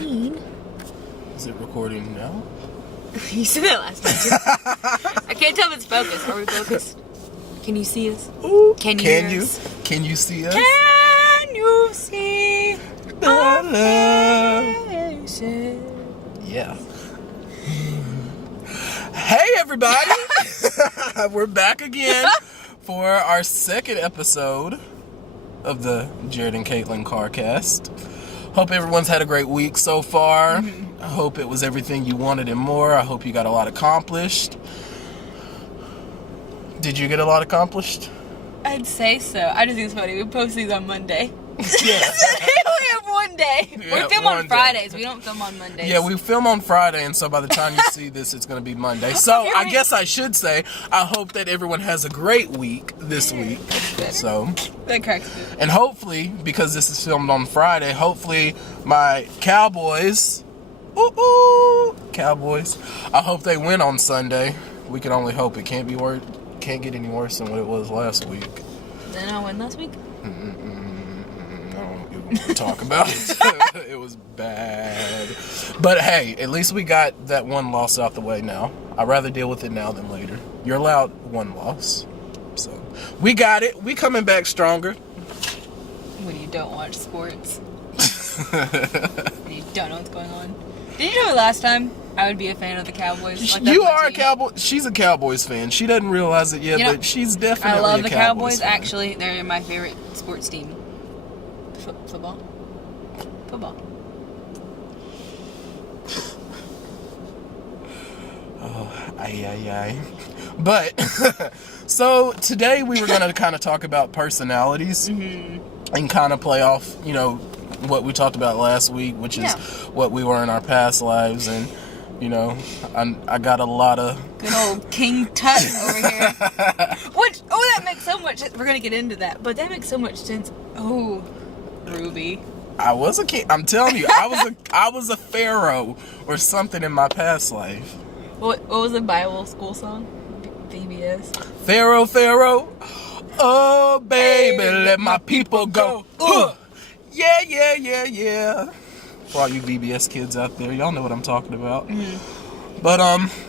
scene. Is it recording now? You said that last time. I can't tell if it's focused. Are we focused? Can you see us? Ooh, Can you hear us? Can you see us? Can you see our faces? Yeah. Hey, everybody! We're back again for our second episode of the Jared and Kaitlynn Carkast. Hope everyone's had a great week so far. I hope it was everything you wanted and more. I hope you got a lot accomplished. Did you get a lot accomplished? I'd say so. I just think it's funny. We post these on Monday. Yeah. We have one day. Yeah, we film on Fridays. We don't film on Mondays. Yeah, we film on Friday, and so by the time you see this, it's going to be Monday. So I guess I should say, I hope that everyone has a great week this week. So, that cracks me. and hopefully, because this is filmed on Friday, hopefully my Cowboys, Cowboys, I hope they win on Sunday. We can only hope. It can't be worse. Can't get any worse than what it was last week. Did I win last week? Talk about it. It was bad. But hey, at least we got that one loss out the way now. I'd rather deal with it now than later. You're allowed one loss. So we got it. We coming back stronger. When you don't watch sports. When you don't know what's going on. Did you know last time I would be a fan of the Cowboys? Like, you are a Cowboy. She's a Cowboys fan. She doesn't realize it yet, but she's definitely I love a the Cowboys Cowboys. Actually, they're my favorite sports team. Football. Oh, aye. But, so today we were going to kind of talk about personalities and kind of play off, you know, what we talked about last week, which is what we were in our past lives. And, you know, I got a lot of... Good old King Tut over here. Which, that makes so much sense. We're going to get into that, but that makes so much sense. Oh, Ruby. I was a king. I'm telling you, I was a pharaoh or something in my past life. What was the Bible school song? VBS. Pharaoh, oh baby, let my people go. Yeah. For all you VBS kids out there, y'all know what I'm talking about. But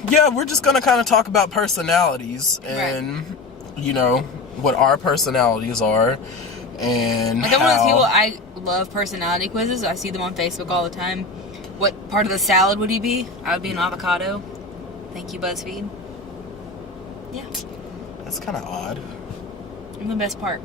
yeah, we're just gonna kind of talk about personalities and you know what our personalities are. And like, I'm one of those people, I love personality quizzes. I see them on Facebook all the time. What part of the salad would you be? I would be an avocado. Thank you, BuzzFeed. Yeah. That's kind of odd. I'm the best part.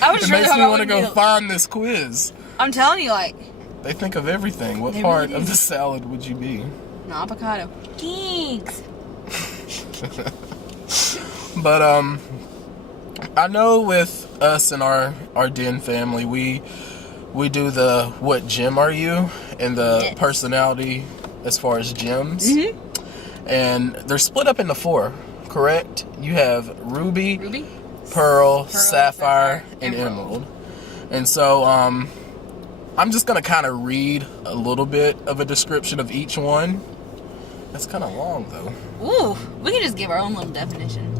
I was just it makes me want to go find this quiz. I'm telling you, like... They think of everything. What part of the salad would you be? An avocado. Thanks. But I know with us and our Den family, we do the what gym are you and the personality as far as gyms, and they're split up into 4. Correct? You have Ruby, Pearl, Sapphire, and Emerald. And so I'm just gonna kind of read a little bit of a description of each one. That's kind of long, though. Ooh, we can just give our own little definition.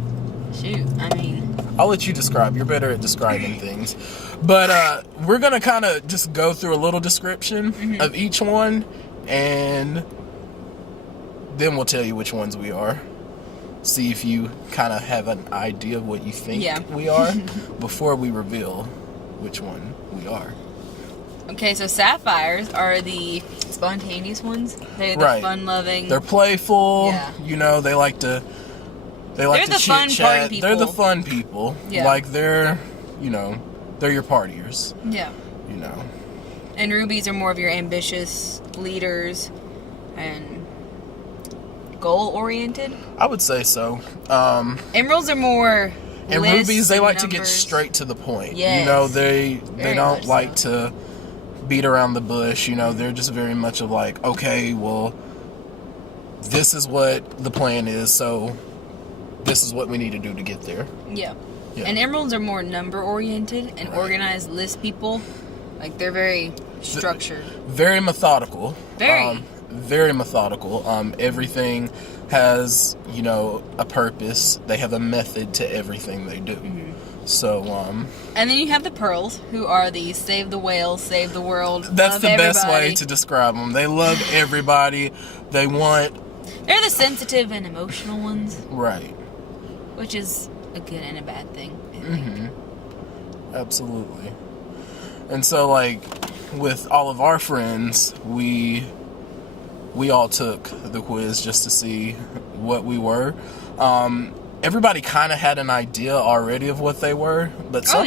Shoot, I mean... I'll let you describe. You're better at describing things. But we're going to kind of just go through a little description of each one, and then we'll tell you which ones we are. See if you kind of have an idea of what you think we are before we reveal which one we are. Okay, so sapphires are the spontaneous ones. They're the fun-loving. They're playful. Yeah. You know, they like to the fun party people. They're the fun people. Yeah. Like they're your partiers. Yeah. You know. And rubies are more of your ambitious leaders and goal-oriented. I would say so. Emeralds are more. And rubies, they like to get straight to the point. Yes. You know, they don't like to beat around the bush. You know, they're just very much of like, okay, well, this is what the plan is, so this is what we need to do to get there. Yeah. And emeralds are more number oriented and organized list people. Like, they're very structured. Very methodical. Very methodical. Everything has, you know, a purpose. They have a method to everything they do. So, and then you have the pearls, who are the save the whales, save the world. That's love the everybody. best way to describe them. They love everybody. They want... They're the sensitive and emotional ones. Right. Which is a good and a bad thing, I think. Mm-hmm. Absolutely. And so, like, with all of our friends, we all took the quiz just to see what we were. Everybody kind of had an idea already of what they were, but some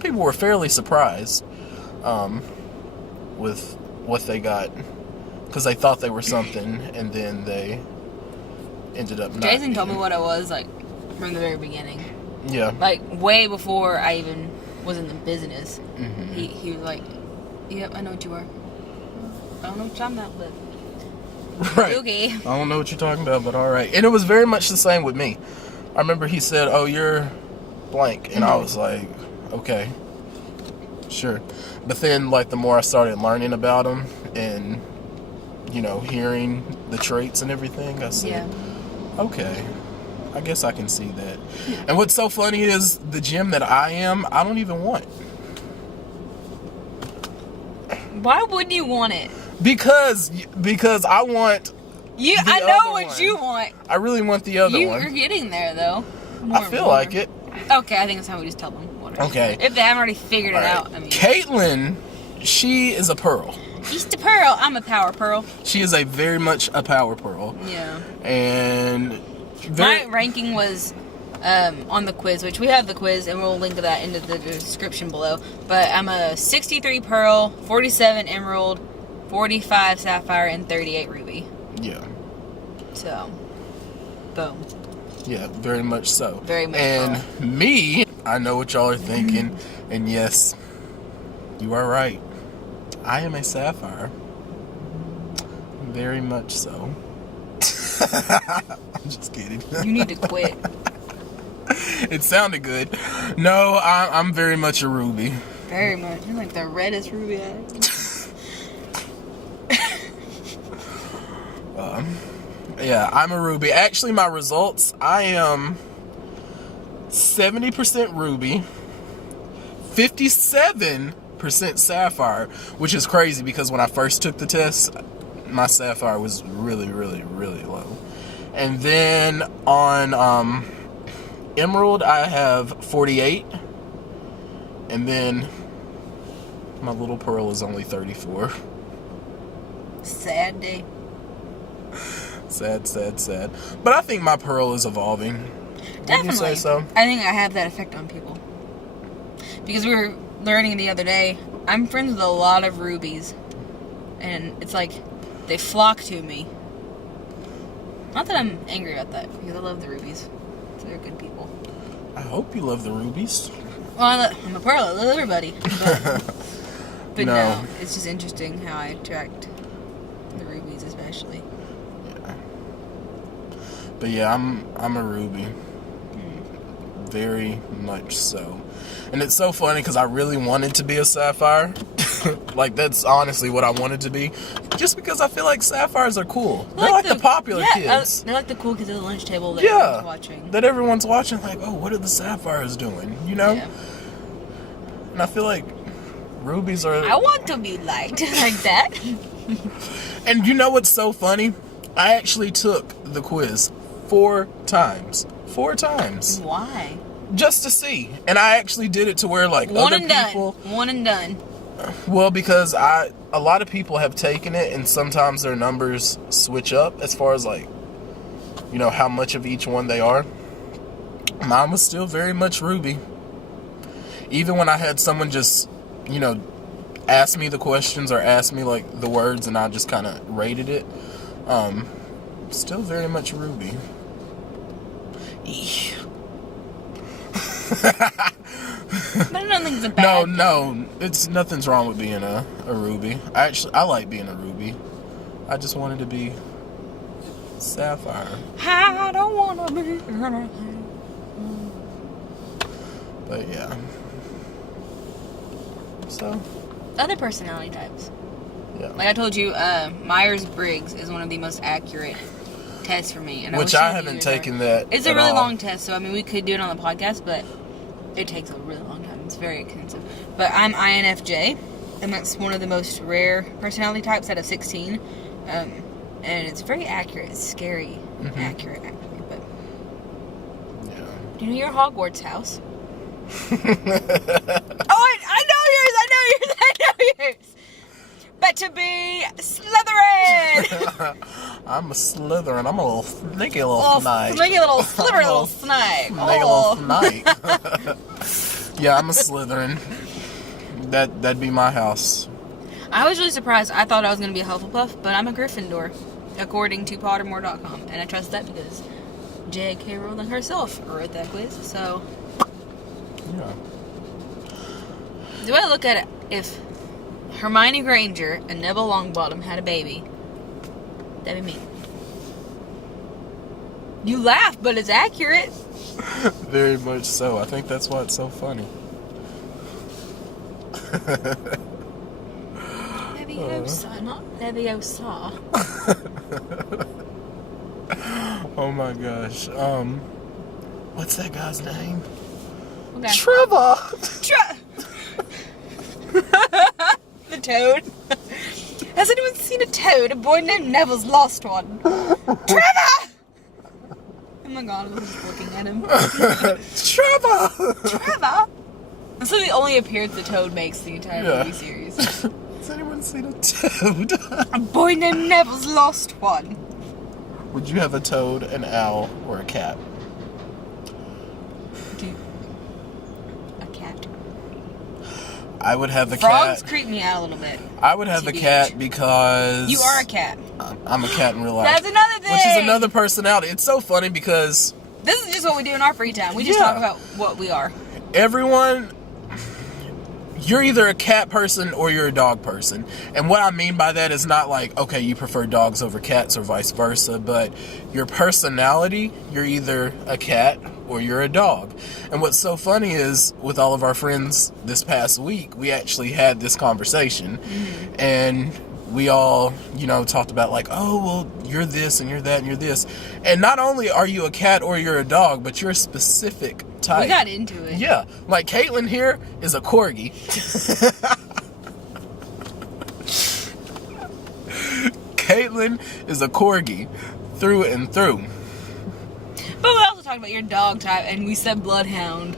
people were fairly surprised with what they got, because they thought they were something, and then they ended up not. Jason told me what I was, like, from the very beginning. Yeah. Like, way before I even was in the business. Mm-hmm. He was like, yep, I know what you are. I don't know what you're talking about, but... Right. Okay. I don't know what you're talking about, but all right. And it was very much the same with me. I remember he said, "Oh, you're blank," and I was like, "Okay, sure." But then, like, the more I started learning about him and, you know, hearing the traits and everything, I said, "Okay, I guess I can see that." Yeah. And what's so funny is the gym that I am, I don't even want. Why wouldn't you want it? Because I want. I know what you want. I really want the other one. You're getting there, though. I feel like it. Okay, I think it's time we just tell them. Okay. If they haven't already figured it out. I mean, Kaitlynn, she is a pearl. She's the pearl. I'm a power pearl. She is very much a power pearl. Yeah. And my ranking was on the quiz, which we have the quiz, and we'll link that into the description below. But I'm a 63 pearl, 47 emerald, 45 sapphire, and 38 ruby. Yeah. So, boom. Yeah, very much so. Very much and so. Me, I know what y'all are thinking, and yes, you are right. I am a sapphire. Very much so. I'm just kidding. You need to quit. It sounded good. No, I'm very much a ruby. Very much. You're like the reddest ruby I Yeah, I'm a ruby. Actually, my results, I am 70% ruby, 57% sapphire, which is crazy because when I first took the test, my sapphire was really, really, really low. And then on emerald, I have 48, and then my little pearl is only 34. Sad day. Sad. But I think my pearl is evolving. Definitely. Would you say so? I think I have that effect on people. Because we were learning the other day, I'm friends with a lot of rubies. And it's like, they flock to me. Not that I'm angry about that, because I love the rubies. So they're good people. I hope you love the rubies. Well, I'm a pearl, I love everybody. But no, it's just interesting how I attract the rubies especially. But yeah, I'm a ruby. Very much so. And it's so funny because I really wanted to be a sapphire. Like, that's honestly what I wanted to be. Just because I feel like sapphires are cool. They're like the popular kids. They're like the cool kids at the lunch table that everyone's watching. That everyone's watching, like, oh, what are the sapphires doing? You know? Yeah. And I feel like rubies are... I want to be liked like that. And you know what's so funny? I actually took the quiz 4 times. 4 times. Why? Just to see. And I actually did it to where, like, other people... One and done. Well, because a lot of people have taken it, and sometimes their numbers switch up as far as, like, you know, how much of each one they are. Mine was still very much ruby. Even when I had someone just, you know, ask me the questions or ask me, like, the words, and I just kind of rated it, still very much ruby. But I don't think it's a bad thing. No, nothing's wrong with being a ruby. I like being a ruby. I just wanted to be sapphire. I don't want to be. But yeah. So. Other personality types. Yeah. Like I told you, Myers-Briggs is one of the most accurate tests for me. And which I haven't taken that. It's a really long test, so I mean we could do it on the podcast, but It takes a really long time. It's very expensive. But I'm INFJ, and that's one of the most rare personality types out of 16. And it's very accurate. It's scary accurate, actually. But Yeah. do you know your Hogwarts house? Oh, I know yours! I know yours! But to be Slytherin! I'm a Slytherin. I'm a little sneaky little snake. Sneaky little sliver little snake. Sneaky little snake. Yeah, I'm a Slytherin. That'd be my house. I was really surprised. I thought I was going to be a Hufflepuff, but I'm a Gryffindor, according to Pottermore.com. And I trust that because J.K. Rowling herself wrote that quiz, so... Yeah. The way I look at it, if Hermione Granger and Neville Longbottom had a baby, that'd be me. You laugh, but it's accurate. Very much so. I think that's why it's so funny. Leviosa, not Leviosa. Oh my gosh. What's that guy's name? Okay. Trevor! The toad. Has anyone seen a toad? A boy named Neville's lost one. Trevor! Oh my god, I was just looking at him. Trevor! Trevor? That's the only appearance the toad makes the entire movie series. Has anyone seen a toad? A boy named Neville's lost one. Would you have a toad, an owl, or a cat? Dude. A cat. I would have the Frogs cat. creep me out a little bit. I would have the cat because... You are a cat. I'm a cat in real life. That's another thing! Which is another personality. It's so funny because... This is just what we do in our free time. We just talk about what we are. Everyone... You're either a cat person or you're a dog person. And what I mean by that is not like, okay, you prefer dogs over cats or vice versa, but your personality, you're either a cat or you're a dog. And what's so funny is, with all of our friends this past week, we actually had this conversation. And we all, talked about like, oh, well, you're this and you're that and you're this. And not only are you a cat or you're a dog, but you're a specific type. We got into it. Yeah. Like Kaitlynn here is a corgi. Kaitlynn is a corgi through and through. But we also talked about your dog type, and we said bloodhound.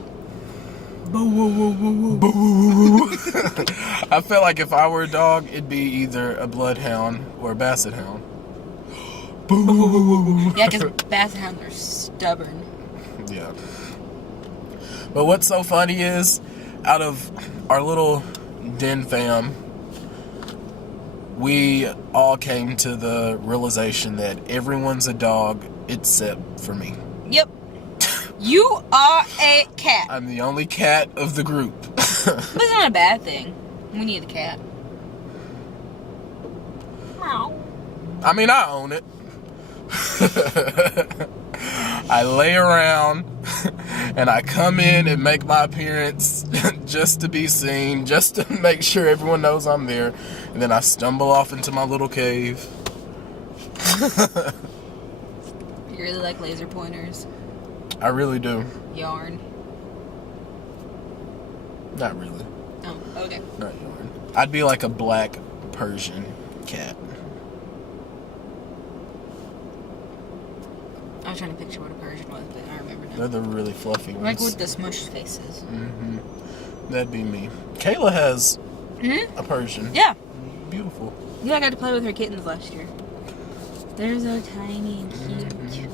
I felt like if I were a dog, it'd be either a bloodhound or a basset hound. Yeah, because basset hounds are stubborn. Yeah. But what's so funny is, out of our little den fam, we all came to the realization that everyone's a dog except for me. Yep. You are a cat. I'm the only cat of the group. But it's not a bad thing. We need a cat. Meow. I mean, I own it. I lay around and I come in and make my appearance just to be seen, just to make sure everyone knows I'm there. And then I stumble off into my little cave. You really like laser pointers. I really do. Yarn. Not really. Oh, okay. Not yarn. I'd be like a black Persian cat. I was trying to picture what a Persian was, but I remember now. They're the really fluffy ones. Like with the smushed faces. Mm-hmm. That'd be me. Kayla has a Persian. Yeah. Beautiful. Yeah, I got to play with her kittens last year. They're so tiny and cute.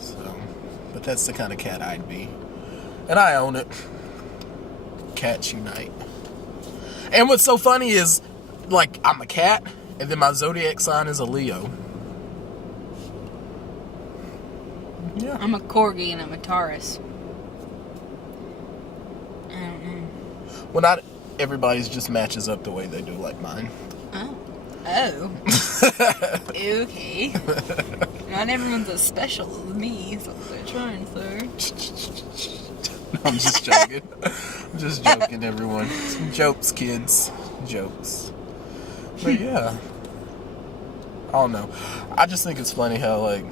So, but that's the kind of cat I'd be. And I own it. Cats unite. And what's so funny is, like, I'm a cat, and then my zodiac sign is a Leo. Yeah. I'm a corgi and I'm a Taurus. I don't know. Well, not everybody's just matches up the way they do, like mine. Oh. Oh. Okay. Not everyone's as special as me, is what they're trying to say. No, I'm just joking. I'm just joking, everyone. Some jokes, kids. Jokes. But yeah. I don't know. I just think it's funny how, like,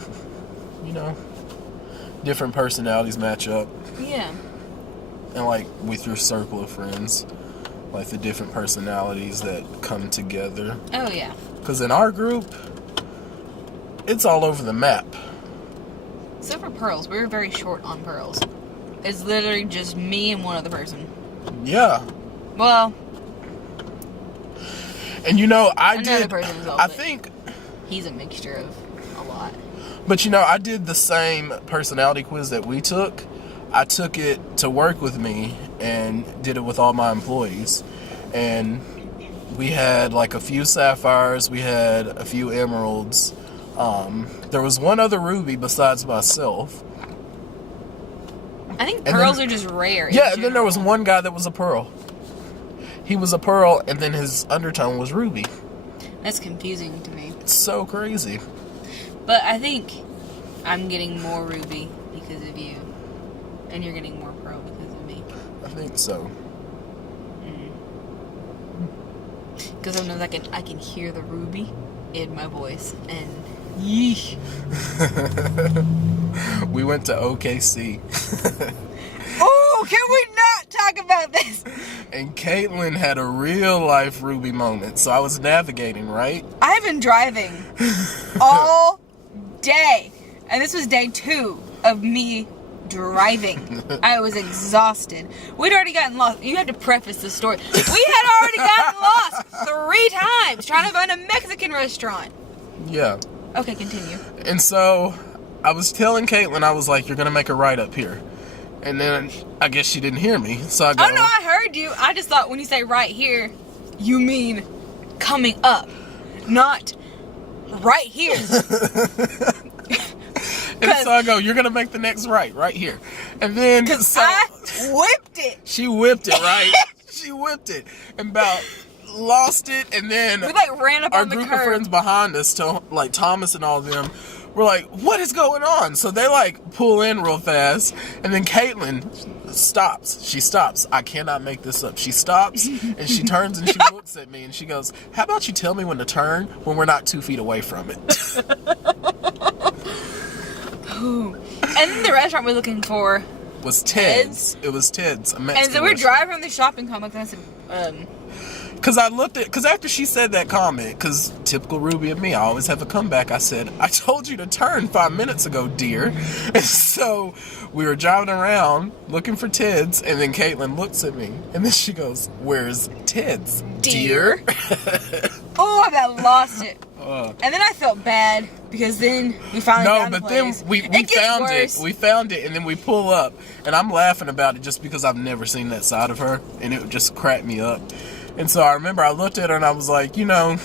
different personalities match up. Yeah. and like with your circle of friends, like the different personalities that come together. Oh yeah. Because in our group, it's all over the map. Except for Pearls. We were very short on Pearls. It's literally just me and one other person. Yeah. Well. And you know, another person as well, I think he's a mixture of a lot. But you know, I did the same personality quiz that we took. I took it to work with me and did it with all my employees. And we had like a few sapphires, we had a few emeralds. There was one other ruby besides myself. I think pearls are just rare. Yeah, and then there was one guy that was a pearl. He was a pearl, and then his undertone was ruby. That's confusing to me. It's so crazy. But I think I'm getting more ruby because of you. And you're getting more pearl because of me. I think so. Because sometimes I can hear the ruby in my voice. And yeesh. We went to OKC. Oh, can we not talk about this? And Kaitlynn had a real life Ruby moment. So I was navigating, right? I've been driving all day. And this was day 2 of me driving. I was exhausted. We'd already gotten lost. You had to preface the story. We had already gotten lost 3 times trying to find a Mexican restaurant. Yeah. Okay, continue. And so I was telling Kaitlynn, I was like, you're going to make a right up here. And then I guess she didn't hear me. So I go, oh, no, I heard you. I just thought when you say right here, you mean coming up, not right here. And so I go, you're going to make the next right here. And then so I whipped it. She whipped it, right? She whipped it. And about lost it. And then we like ran up on the curb. Our group of friends behind us, like Thomas and all of them, were like, what is going on? So they like pull in real fast. And then Kaitlynn stops. She stops. I cannot make this up. She stops and she turns and she looks at me and she goes, how about you tell me when to turn when we're not 2 feet away from it? And then the restaurant we're looking for was Ted's. It was Ted's. A Mexican and so we're restaurant. driving from the shopping complex and I said, Because I looked at, because after she said that comment, because typical Ruby of me, I always have a comeback. I said, I told you to turn 5 minutes ago, dear. And so we were driving around looking for Ted's, and then Kaitlynn looks at me, and then she goes, where's Ted's, dear? Oh, I about lost it. And then I felt bad because then we finally found the place. Then we found it. We found it, and then we pull up, and I'm laughing about it just because I've never seen that side of her, and it just cracked me up. And so I remember I looked at her and I was like, you know,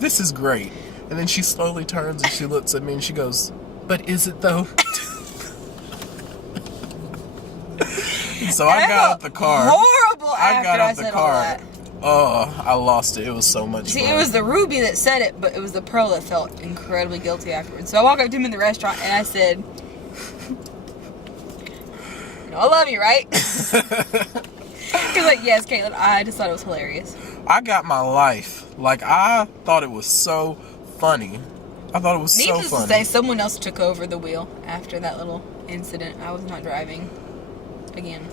this is great. And then she slowly turns and she looks at me and she goes, but is it though? So I got out the car. Horrible I got out the said car. All that. Oh, I lost it. It was so much See, fun. it was the Ruby that said it, but it was the Pearl that felt incredibly guilty afterwards. So I walked up to him in the restaurant and I said, you know, I love you, right? He was like, yes, Kaitlynn. I just thought it was hilarious. I got my life. Like, I thought it was so funny. I thought it was so funny. Needless to say, someone else took over the wheel after that little incident. I was not driving again.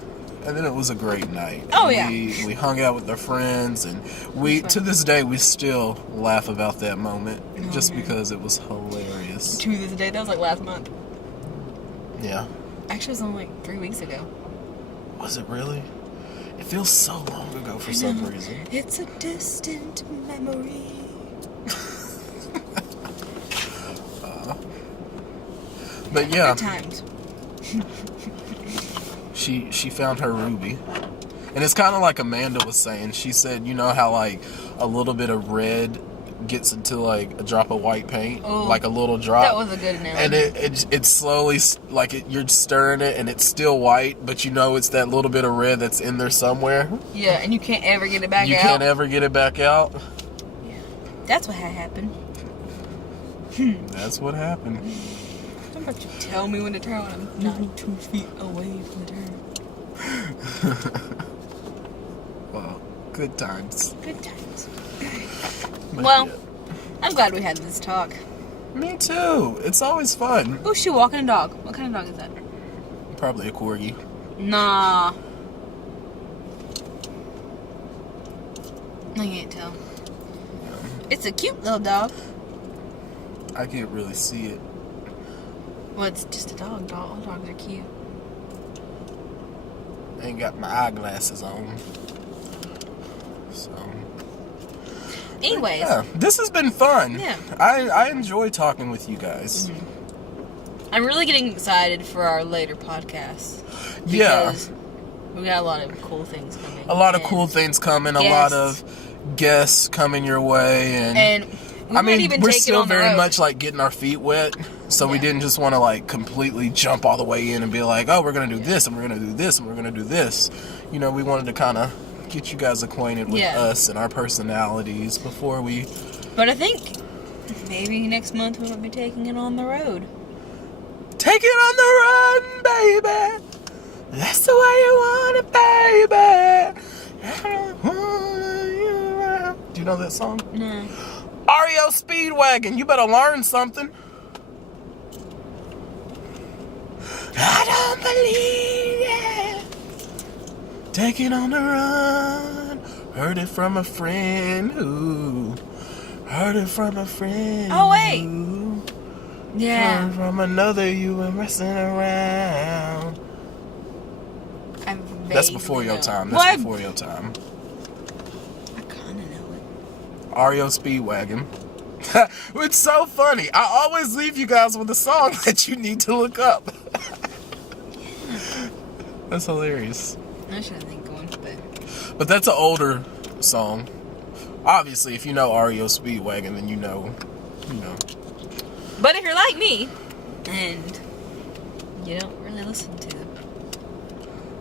And then it was a great night. Oh, yeah. We hung out with our friends, and to this day, we still laugh about that moment just because it was hilarious. To this day, that was like last month. Yeah. Actually, it was only like 3 weeks ago. Was it really? It feels so long ago for some reason. It's a distant memory. But yeah. Good times. She found her ruby. And it's kind of like Amanda was saying. She said, you know how like a little bit of red gets into like a drop of white paint? Ooh, like a little drop. That was a good analogy. And it slowly, like you're stirring it and it's still white, but you know it's that little bit of red that's in there somewhere. Yeah, and you can't ever get it back out. You can't ever get it back out. Yeah. That's what had happened. That's what happened. How about you tell me when to turn when I'm not 2 feet away from the turn? Well, good times. Good times. But Well, yeah. I'm glad we had this talk. Me too. It's always fun. Oh, she walking a dog. What kind of dog is that? Probably a corgi. Nah. I can't tell. It's a cute little dog. I can't really see it. Well, it's just a dog. All dogs are cute. I ain't got my eyeglasses on. So. Anyways. Yeah, this has been fun. Yeah. I enjoy talking with you guys. Mm-hmm. I'm really getting excited for our later podcasts. Yeah. Because we got a lot of cool things coming. A lot of cool things coming. A lot of guests coming your way. And we're still very much like getting our feet wet. So we didn't just want to like completely jump all the way in and be like, oh, we're going to do this and we're going to do this and we're going to do this. You know, we wanted to kind of get you guys acquainted with us and our personalities before we... But I think maybe next month we'll be taking it on the road. Take it on the run, baby. That's the way you want it, baby. Do you know that song? No. REO Speedwagon, you better learn something. I don't believe it. Take it on the run. Heard it from a friend who. Heard it from a friend. Oh, wait. Who, yeah. heard from another you were messing around. That's before your time. That's before your time. I kind of know it. REO Speedwagon. It's so funny. I always leave you guys with a song that you need to look up. That's hilarious. I should think one, but that's an older song. Obviously, if you know REO Speedwagon, then you know. But if you're like me, and you don't really listen to them.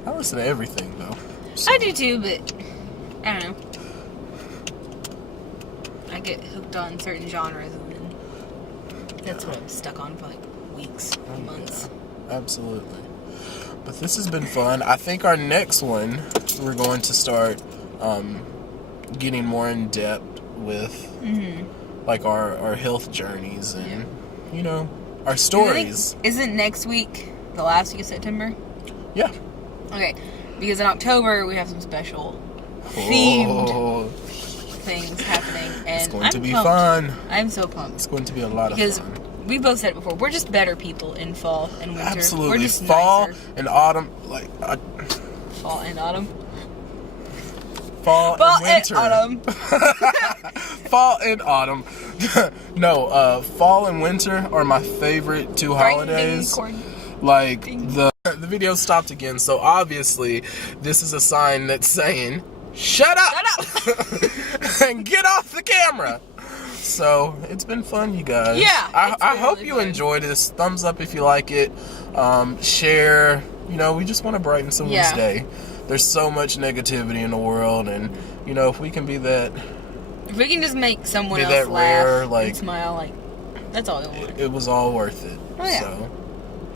I listen to everything, though. So. I do too, but I don't know. I get hooked on certain genres, and then that's what I'm stuck on for like weeks, months. Yeah, absolutely. But this has been fun. I think our next one, we're going to start getting more in depth with like our health journeys and our stories. Isn't next week the last week of September? Yeah. Okay, because in October we have some special themed things happening, and it's going to be fun. I'm so pumped. It's going to be a lot of fun. Because we both said it before, we're just better people in fall and winter. Absolutely. We're just fall nicer. and autumn, fall and autumn. Fall and winter. And autumn. Fall and autumn. No, fall and winter are my favorite two holidays. Like the video stopped again, so obviously this is a sign that's saying, "Shut up!" and get off the camera. So it's been fun, you guys. Yeah. I hope you enjoyed this. Thumbs up if you like it. Share. We just want to brighten someone's day. There's so much negativity in the world, and if we can be that. If we can just make someone else laugh and smile, that's all we want. It was all worth it. Oh yeah. So,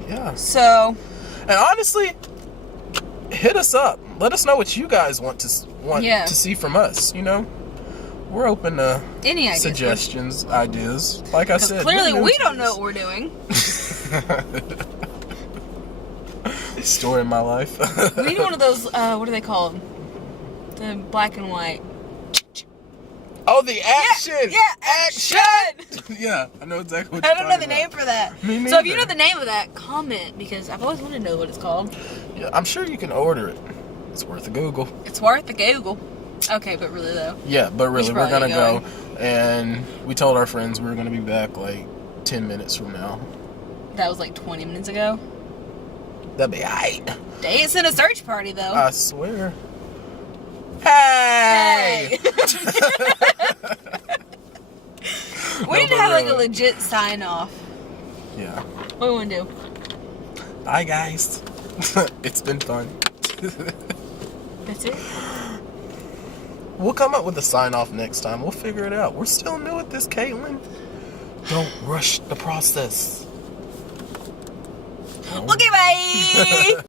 yeah. So. And honestly, hit us up. Let us know what you guys want to see from us. We're open to any ideas, suggestions, ideas. Like I said, clearly we don't know what we're doing. Story of my life. We need one of those. What are they called? The black and white. Oh, the action! Yeah, action! Yeah, I know exactly what I you're don't know the about. name for that. Me neither. So if you know the name of that, comment, because I've always wanted to know what it's called. Yeah, I'm sure you can order it. It's worth a Google. It's worth a Google. Okay, but really though. Yeah, but really, we're gonna go. And we told our friends we were gonna be back like 10 minutes from now. That was like 20 minutes ago. That'd be aight. They ain't sent a search party though. I swear. Hey! We need to have like a legit sign off. Yeah. What do we want to do? Bye, guys. It's been fun. That's it? We'll come up with a sign off next time. We'll figure it out. We're still new at this, Kaitlynn. Don't rush the process. Okay, bye!